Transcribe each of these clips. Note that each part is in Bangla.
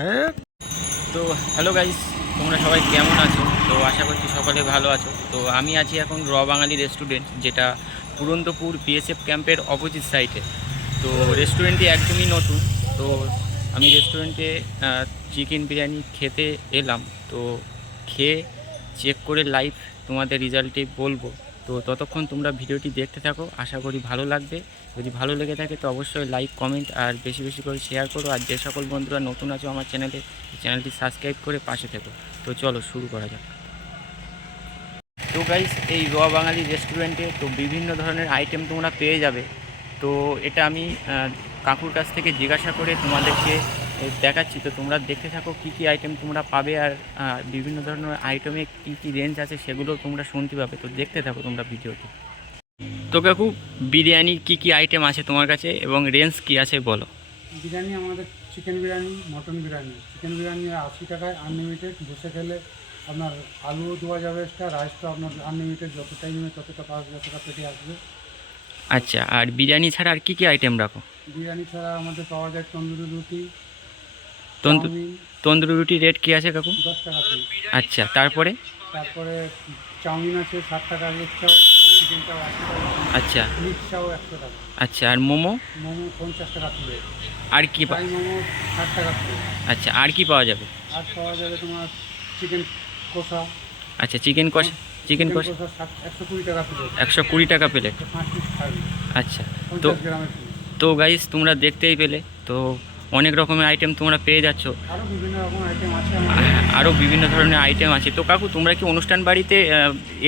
হ্যাঁ। তো হ্যালো গাইস তোমরা সবাই কেমন আছো? তো আশা করছি সকলে ভালো আছো। তো আমি আছি এখন র বাঙালি রেস্টুরেন্ট যেটা পুরন্দপুর বিএসএফ ক্যাম্পের অপোজিট সাইডে তো রেস্টুরেন্টটি একদমই নতুন। তো আমি রেস্টুরেন্টে চিকেন বিরিয়ানি খেতে এলাম। তো খেয়ে চেক করে লাইভ তোমাদের রেজাল্টে বলব। তো ততক্ষণ তোমরা ভিডিওটি দেখতে থাকো, আশা করি ভালো লাগবে। যদি ভালো লেগে থাকে তো অবশ্যই লাইক কমেন্ট আর বেশি বেশি করে শেয়ার করো। আর যে সকল বন্ধুরা নতুন আছো আমার চ্যানেলে চ্যানেলটি সাবস্ক্রাইব করে পাশে থেকো। তো চলো শুরু করা যাক। তো গাইস এই র বাঙালি রেস্টুরেন্টে তো বিভিন্ন ধরনের আইটেম তোমরা পেয়ে যাবে। তো এটা আমি কাকুর কাছ থেকে জিজ্ঞাসা করে তোমাদেরকে দেখাচ্ছি তো তোমরা দেখতে থাকো কী কী আইটেম তোমরা পাবে আর বিভিন্ন ধরনের আইটেমে কী কী রেঞ্জ আছে সেগুলো তোমরা শুনতে পাবে। তো দেখতে থাকো তোমরা ভিডিওটি তো কাকু বিরিয়ানি কী কী আইটেম আছে তোমার কাছে এবং রেঞ্জ কী আছে বলো। বিরিয়ানি আমাদের chicken biryani mutton biryani. Chicken biryani আশি টাকায় আনলিমিটেড বসে খেলে আপনার আলুও দেওয়া যাবে এক্সট্রা রাইসটা আপনার আনলিমিটেড যতটাই নেবে ততটা পাস যতটা পেটে আসবে। আচ্ছা আর বিরিয়ানি ছাড়া আর কী কী আইটেম রাখো? বিরিয়ানি ছাড়া আমাদের পাওয়া যায় তন্দুরি রুটি তন্দুর রুটি রেট কী আছে কাকু? দশ টাকা আচ্ছা তারপরে? তারপরে চাউমিন আছে ষাট টাকা এগ চাও চিকেন চাও একশো টাকা আচ্ছা। মিক্স চাও একশো টাকা। আচ্ছা আর মোমো? মোমো পঞ্চাশ টাকা প্লেট আর কি পা- ফ্রাই মোমো ষাট টাকা প্লেট আচ্ছা আর কি পাওয়া যাবে? আর পাওয়া যাবে তোমার চিকেন কষা। আচ্ছা চিকেন কষা চিকেন কষা ষাট একশো কুড়ি টাকা প্লেট একশো কুড়ি টাকা প্লেট পাঁচ পিস খাবি আচ্ছা তো পঞ্চাশ গ্রামের পিস তো গাইস তোমরা দেখতেই পেলে তো অনেক রকমের আইটেম তোমরা পেয়ে যাচ্ছ। আরও বিভিন্ন ধরনের আইটেম আছে। তো কাকু তোমরা কি অনুষ্ঠান বাড়িতে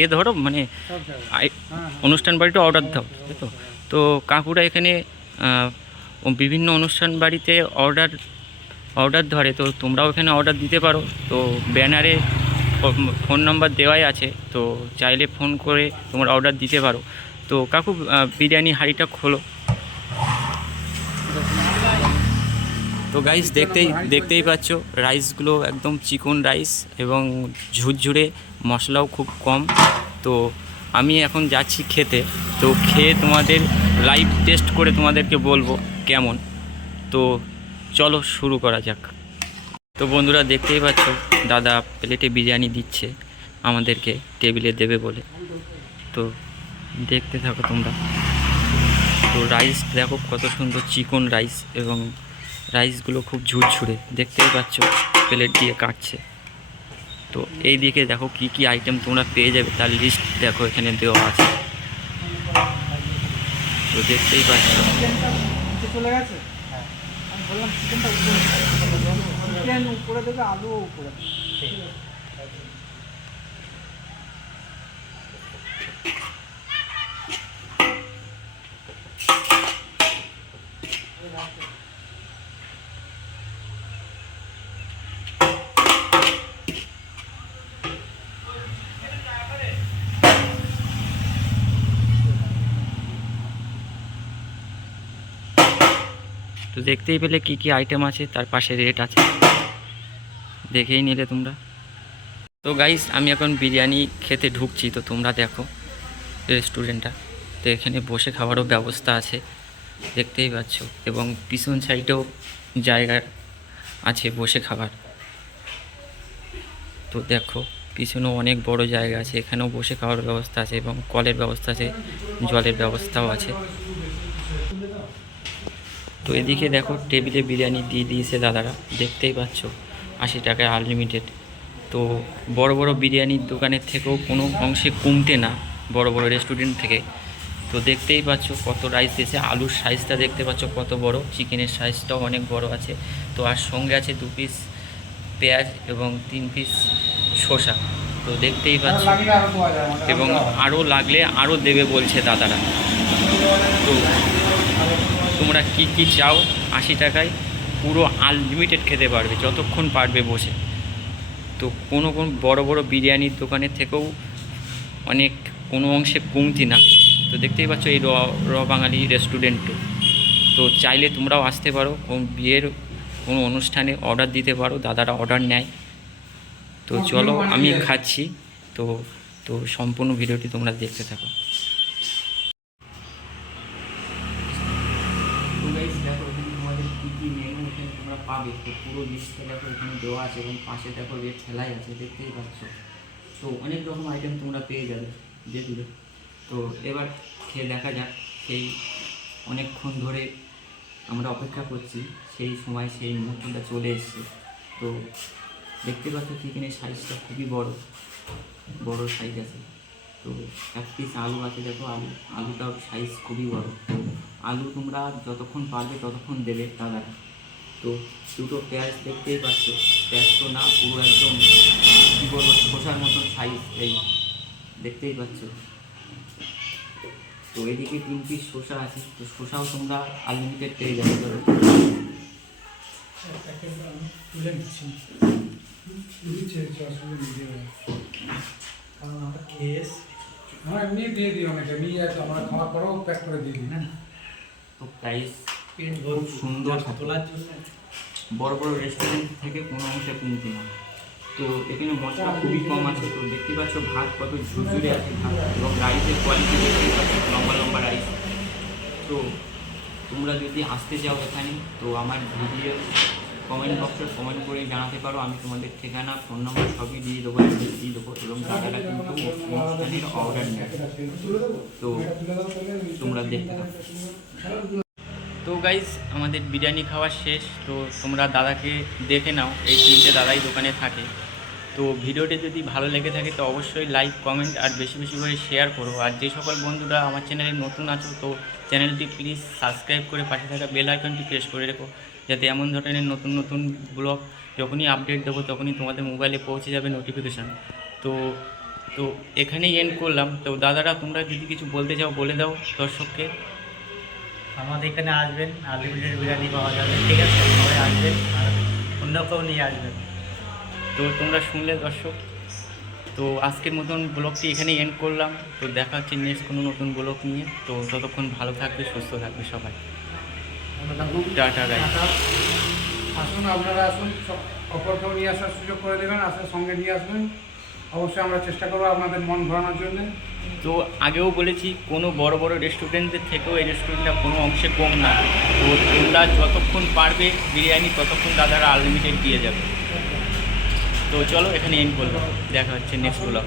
এ ধরো মানে হ্যাঁ হ্যাঁ। অনুষ্ঠান বাড়িটা অর্ডার দাও তাই তো? তো কাকুরা এখানে বিভিন্ন অনুষ্ঠান বাড়িতে অর্ডার অর্ডার ধরে। তো তোমরাও এখানে অর্ডার দিতে পারো। তো ব্যানারে ফোন নাম্বার দেওয়াই আছে। তো চাইলে ফোন করে তোমরা অর্ডার দিতে পারো। তো কাকু বিরিয়ানি হাঁড়িটা খোলো। তো গাইস দেখতেই দেখতেই পাচ্ছ রাইসগুলো একদম চিকন রাইস এবং ঝুরঝুরে মশলাও খুব কম। তো আমি এখন যাচ্ছি খেতে। তো খেয়ে তোমাদের লাইভ টেস্ট করে তোমাদেরকে বলব কেমন। তো চলো শুরু করা যাক। তো বন্ধুরা, দেখতেই পাচ্ছ, দাদা প্লেটে বিরিয়ানি দিচ্ছে, আমাদেরকে টেবিলে দেবে বলে। তো দেখতে থাকো তোমরা। তো রাইস দেখো কত সুন্দর চিকন রাইস এবং রাইসগুলো খুব ঝুরঝুরে, দেখতেই পাচ্ছ প্লেট দিয়ে কাটছে। তো এই দিকে দেখো কি কি আইটেম তোমরা পেয়ে যাবে, তার লিস্ট দেখো এখানে দেওয়া আছে। তো দেখতেই পাচ্ছ। গেছে হ্যাঁ। তো দেখতেই পেলে কি কি আইটেম আছে, তার পাশে রেট আছে। দেখেই নিলে তোমরা। তো গাইস আমি এখন বিরিয়ানি খেতে ঢুকছি, তো তোমরা দেখো রেস্টুরেন্টটা তো এখানে বসে খাওয়ারও ব্যবস্থা আছে, দেখতেই পাচ্ছ। এবং পিছন সাইডেও জায়গার আছে বসে খাবার। তো দেখো, পিছনেও অনেক বড় জায়গা আছে, এখানেও বসে খাওয়ার ব্যবস্থা আছে এবং কলের ব্যবস্থা আছে, জলের ব্যবস্থাও আছে। তো এদিকে দেখো টেবিলে বিরিয়ানি দিয়ে দিয়েছে দাদারা, দেখতেই পাচ্ছ, আশি টাকায় আনলিমিটেড তো বড় বড় বিরিয়ানির দোকানের থেকেও কোনো অংশে কমতে না বড় বড় রেস্টুরেন্ট থেকে। তো দেখতেই পাচ্ছ কত রাইস দিয়েছে, আলুর সাইজটা দেখতে পাচ্ছ কত বড় চিকেনের সাইজটাও অনেক বড় আছে। তো আর সঙ্গে আছে দু পিস পেঁয়াজ এবং তিন পিস শসা, তো দেখতেই পাচ্ছ। এবং আরও লাগলে আরও দেবে বলছে দাদারা। তো তোমরা কি কি চাও আশি টাকায়, পুরো আনলিমিটেড খেতে পারবে, যতক্ষণ পারবে বসে। তো কোনো কোন বড় বড় বিরিয়ানির দোকানের থেকেও অনেক কোনো অংশে কমতি না। তো দেখতেই পাচ্ছ এই র র বাঙালি রেস্টুরেন্টে তো চাইলে তোমরাও আসতে পারো, কোন বিয়ের কোনো অনুষ্ঠানে অর্ডার দিতে পারো, দাদারা অর্ডার নেয়। তো চলো আমি খাচ্ছি। তো তো সম্পূর্ণ ভিডিওটি তোমরা দেখতে থাকো। দেখো পুরো লিস্টটা দেখো, এখানে দেওয়া আছে এবং পাশে দেখো রেট ফেলাই আছে, দেখতেই পাচ্ছ। তো অনেক রকম আইটেম তোমরা পেয়ে যাবে, যেগুলো। তো এবার খেয়ে দেখা যাক, সেই অনেকক্ষণ ধরে আমরা অপেক্ষা করছি, সেই সময় সেই মুহূর্তটা চলে এসছে। তো দেখতে পাচ্ছ চিকেনের সাইজটা খুবই বড় বড় সাইজ আছে। তো এক পিস আলু আছে, দেখো, আলু, আলুটাও সাইজ খুবই বড়। আলু তোমরা যতক্ষণ পারবে, ততক্ষণ দেবে দাদা তো দুটো পেঁয়াজ দেখতেই পাচ্ছ। পেঁয়াজ তো না পুরো একদম কী বলব শসার মতন সাইজ এই। দেখতেই পাচ্ছ। তো এদিকে তিন পিস শসা আছে। তো শসাও তোমরা আনলিমিটেড পেয়ে যাবে। দিচ্ছে আমরা এমনি দিয়ে দিই নিয়ে যাচ্ছে আমরা খাওয়ার পরেও প্যাক করে দিয়ে দিই। না তো প্রাইস খুব সুন্দর থাকে। বড় বড় রেস্টুরেন্ট থেকে কোনো অংশে কমতি না। তো এখানে মশলা খুবই কম আছে। তো দেখতে পাচ্ছ ভাত কত ঝুরঝুরে আছে ভাত এবং রাইসের কোয়ালিটি দেখতেই পাচ্ছ লম্বা লম্বা রাইস তো তোমরা যদি আসতে চাও এখানে তো আমার ভিডিও কমেন্ট বক্সে কমেন্ট করে জানাতে পারো। আমি তোমাদের ঠিকানা ফোন নম্বর সবই দিয়ে দেবো দিয়ে দেবো এবং দাদারা কিন্তু অনুষ্ঠানের অর্ডার নেয় তো তোমরা দেখতে থাকো। তো গাইজ আমাদের বিরিয়ানি খাওয়া শেষ। তো তোমরা দাদাকে দেখে নাও, এই তিনটে দাদাই দোকানে থাকে। তো ভিডিওটি যদি ভালো লেগে থাকে, তো অবশ্যই লাইক কমেন্ট আর বেশি বেশি করে শেয়ার করো। আর যে সকল বন্ধুরা আমার চ্যানেলে নতুন আছো, তো চ্যানেলটি প্লিজ সাবস্ক্রাইব করে পাশে থাকা বেল আইকনটি প্রেস করে রেখো, যাতে এমন ধরনের নতুন নতুন ব্লগ যখনই আপডেট দেবো, তখনই তোমাদের মোবাইলে পৌঁছে যাবে নোটিফিকেশান তো তো এখানেই এন্ড করলাম। তো দাদারা, তোমরা যদি কিছু বলতে চাও, বলে দাও দর্শককে। আমাদের এখানে আসবেন আনলিমিটেড বিরিয়ানি পাওয়া যাবে ঠিক আছে? সবাই আসবেন আর অন্য কেউ নিয়ে আসবেন। তো তোমরা শুনলে দর্শক তো আজকের মতন ব্লগটি এখানেই এন্ড করলাম। তো দেখা হচ্ছে নেক্সট কোনো নতুন ব্লগ নিয়ে। তো ততক্ষণ ভালো থাকবে সুস্থ থাকবে সবাই। টাটা গাই আসুন আপনারা আসুন সব- অপরকেও নিয়ে আসার সুযোগ করে দেবেন আসার সঙ্গে নিয়ে আসবেন। অবশ্যই আমরা চেষ্টা করব আপনাদের মন ভরানোর জন্য। তো আগেও বলেছি, কোনো বড় বড় রেস্টুরেন্টের থেকেও এই রেস্টুরেন্টটা কোনো অংশে কম না। তো তোমরা যতক্ষণ পারবে বিরিয়ানি ততক্ষণ দাদারা আনলিমিটেড দিয়ে যাবে। তো চলো এখানে এন্ড করব দেখা হচ্ছে নেক্সট ব্লগ